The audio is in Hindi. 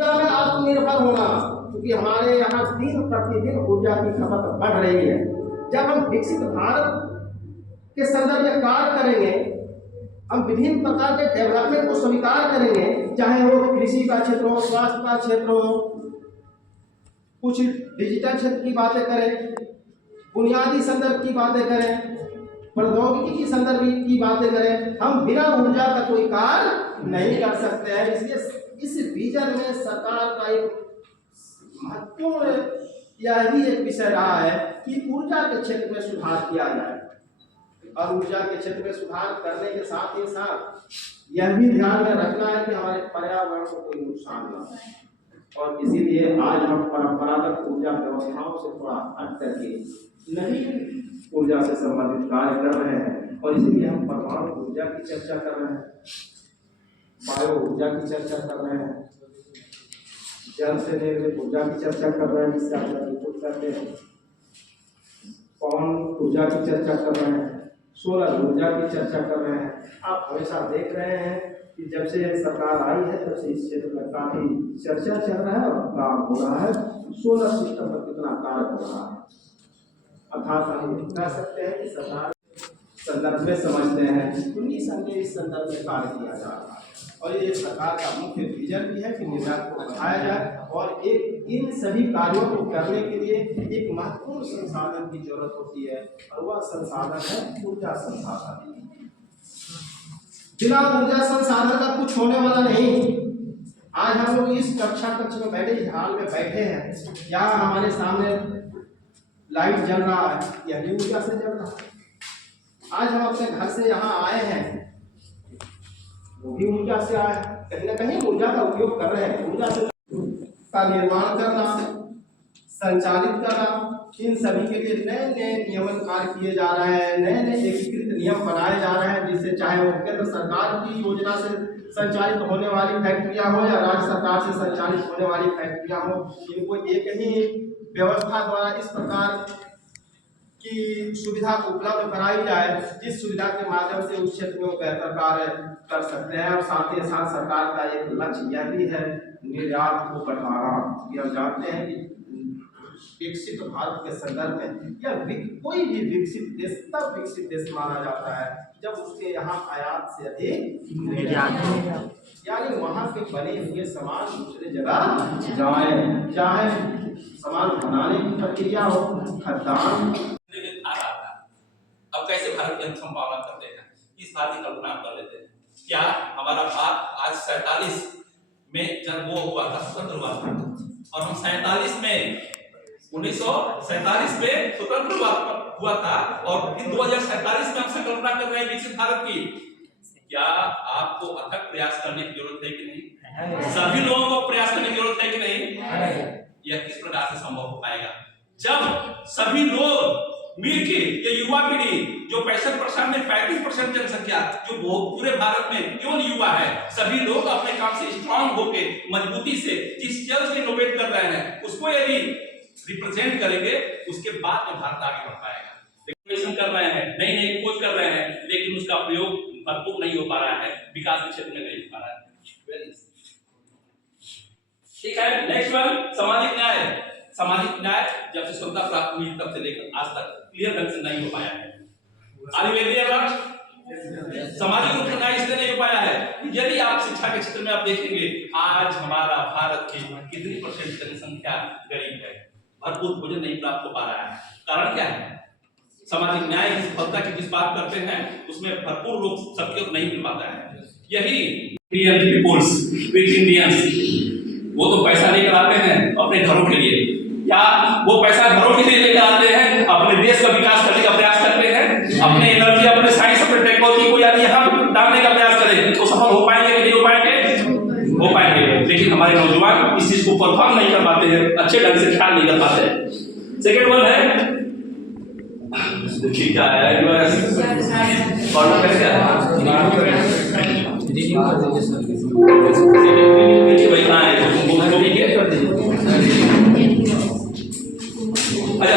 ऊर्जा में आत्मनिर्भर होना, क्योंकि हमारे यहाँ दिन प्रतिदिन ऊर्जा की खपत बढ़ रही है। जब हम विकसित भारत के संदर्भ में कार्य करेंगे, हम विभिन्न प्रकार के डेवलपमेंट को स्वीकार करेंगे, चाहे वो कृषि का क्षेत्र हो, स्वास्थ्य का क्षेत्र हो, कुछ डिजिटल क्षेत्र की बातें करें, बुनियादी संदर्भ की बातें करें, प्रौद्योगिकी की संदर्भ की बातें करें, हम बिना ऊर्जा का कोई कार्य नहीं कर सकते हैं। इसलिए इस विजन में सरकार का एक महत्वपूर्ण यही एक विषय रहा है कि ऊर्जा के क्षेत्र में सुधार किया जाए, और ऊर्जा के क्षेत्र में सुधार करने के साथ ही साथ यह भी ध्यान में रखना है कि हमारे पर्यावरण को कोई नुकसान न हो। और इसीलिए आज हम परंपरागत ऊर्जा व्यवस्थाओं से थोड़ा हट करके नई ऊर्जा से संबंधित कार्य कर रहे हैं, और इसीलिए हम परमाणु ऊर्जा की चर्चा कर रहे हैं, बायो ऊर्जा की चर्चा कर रहे हैं, जल से निर्मित ऊर्जा की चर्चा कर रहे हैं, जिससे आप बिल्कुल करते हैं, पवन ऊर्जा की चर्चा कर रहे हैं, सोलर ऊर्जा की चर्चा कर रहे हैं। आप हमेशा देख रहे हैं कि जब से सरकार आई है तब से इस क्षेत्र में काफी चर्चा चल रहा है और काम हो रहा है। सोलर सिस्टम पर कितना कार्य हो रहा है, अर्थात हम कह सकते हैं कि सरकार संदर्भ में समझते हैं, उन्हीं संगे इस संदर्भ में कार्य किया जा रहा है। और ये सरकार का मुख्य विजन भी है कि निर्यात को बढ़ाया जाए, और एक इन सभी कार्यों को करने के लिए एक महत्वपूर्ण संसाधन की जरूरत होती है, और वह संसाधन है ऊर्जा संसाधन। बिना ऊर्जा संसाधन का कुछ होने वाला नहीं। आज हम लोग इस कक्ष में बैठे, इस हाल में बैठे हैं, यहाँ हमारे सामने लाइट जल रहा है, यह भी ऊर्जा से जल रहा है। आज हम अपने घर से यहाँ आए हैं, वो भी ऊर्जा से आए हैं, कहीं ना कहीं ऊर्जा का उपयोग कर रहे हैं। ऊर्जा से का निर्माण करना, संचालित करना, इन सभी के लिए नए नए नियमन कार्य किए जा रहे हैं, नए नए एकीकृत नियम बनाए जा रहे हैं, जिससे चाहे वो केंद्र सरकार की योजना से संचालित होने वाली फैक्ट्रियां हो या राज्य सरकार से संचालित होने वाली फैक्ट्रियां हो, इनको एक ही व्यवस्था द्वारा इस प्रकार की सुविधा उपलब्ध कराई जाए, जिस सुविधा के माध्यम से उस क्षेत्र में वो बेहतर कार्य कर सकते हैं। और साथ ही साथ सरकार का एक लक्ष्य यह भी है निर्यात को बढ़ाना। हम जानते हैं कि विकसित भारत के संदर्भ में या कोई भी विकसित देश तब विकसित देश माना जाता है जब उसके यहाँ आयात से अधिक निर्यात हो, यानी वहाँ के बने हुए सामान दूसरे जगह जाए, चाहे सामान बनाने की प्रक्रिया हो, खदान। अब कैसे भारत की हम संभावना करते हैं, इस बात की कल्पना कर लेते हैं। क्या हमारा भारत आज 47 में जब वो हुआ था, स्वतंत्र हुआ था, और हम 47 में 1947 में स्वतंत्र हुआ था, और फिर 2047 में हम संकल्पना कर रहे हैं विकसित भारत की। क्या आपको अथक प्रयास करने की जरूरत है कि नहीं? सभी लोगों को प्रयास करने की जरूरत है कि नहीं? यह किस प्रकार से संभव हो पाएगा जब सभी लोग मिलके, ये युवा पीढ़ी जो 65% में 35% जनसंख्या जो पूरे भारत में केवल युवा है, सभी लोग अपने काम से स्ट्रांग होके मजबूती से जिस चीज को इनोवेट कर रहे हैं उसको यदि रिप्रेजेंट करेंगे, उसके बाद में भारत आगे बढ़ पाएगा। इनोवेशन कर रहे हैं, नई नई खोज कर रहे हैं, लेकिन उसका प्रयोग भरपूर नहीं हो पा रहा है, विकास के क्षेत्र में नहीं हो पा रहा है। ठीक है, नेक्स्ट वन, सामाजिक न्याय। सामाजिक न्याय जब से स्वतंत्रता प्राप्त हुई तब से लेकर आज तक क्लियर ढंग से नहीं हो पाया है। सामाजिक रूप से न्याय इसलिए नहीं हो पाया है, यदि आप शिक्षा के क्षेत्र में आप देखेंगे, आज हमारा भारत की कितनी % जनसंख्या गरीब है, भरपूर भोजन नहीं प्राप्त हो पा रहा है। कारण क्या है? सामाजिक न्याय की सफलता की जिस बात करते हैं उसमें भरपूर लोग सबको नहीं मिल पाता है। यही इंडियन पीपुल्स विद इंडियंस, वो तो पैसा लेकर आते हैं अपने घरों के लिए, या वो पैसा घरों के लिए लेकर आते हैं, अपने देश का विकास करने का प्रयास करते हैं, अपने एनर्जी, अपने साइंस, अपने टेक्नोलॉजी को यदि यहाँ डालने का प्रयास करें तो सफल हो पाएंगे कि नहीं हो पाएंगे? हो पाएंगे। लेकिन हमारे नौजवान इस चीज को परफॉर्म नहीं कर पाते हैं, अच्छे ढंग से ख्याल नहीं कर पाते हैं। सेकेंड वन है, देखिए क्या है, अच्छा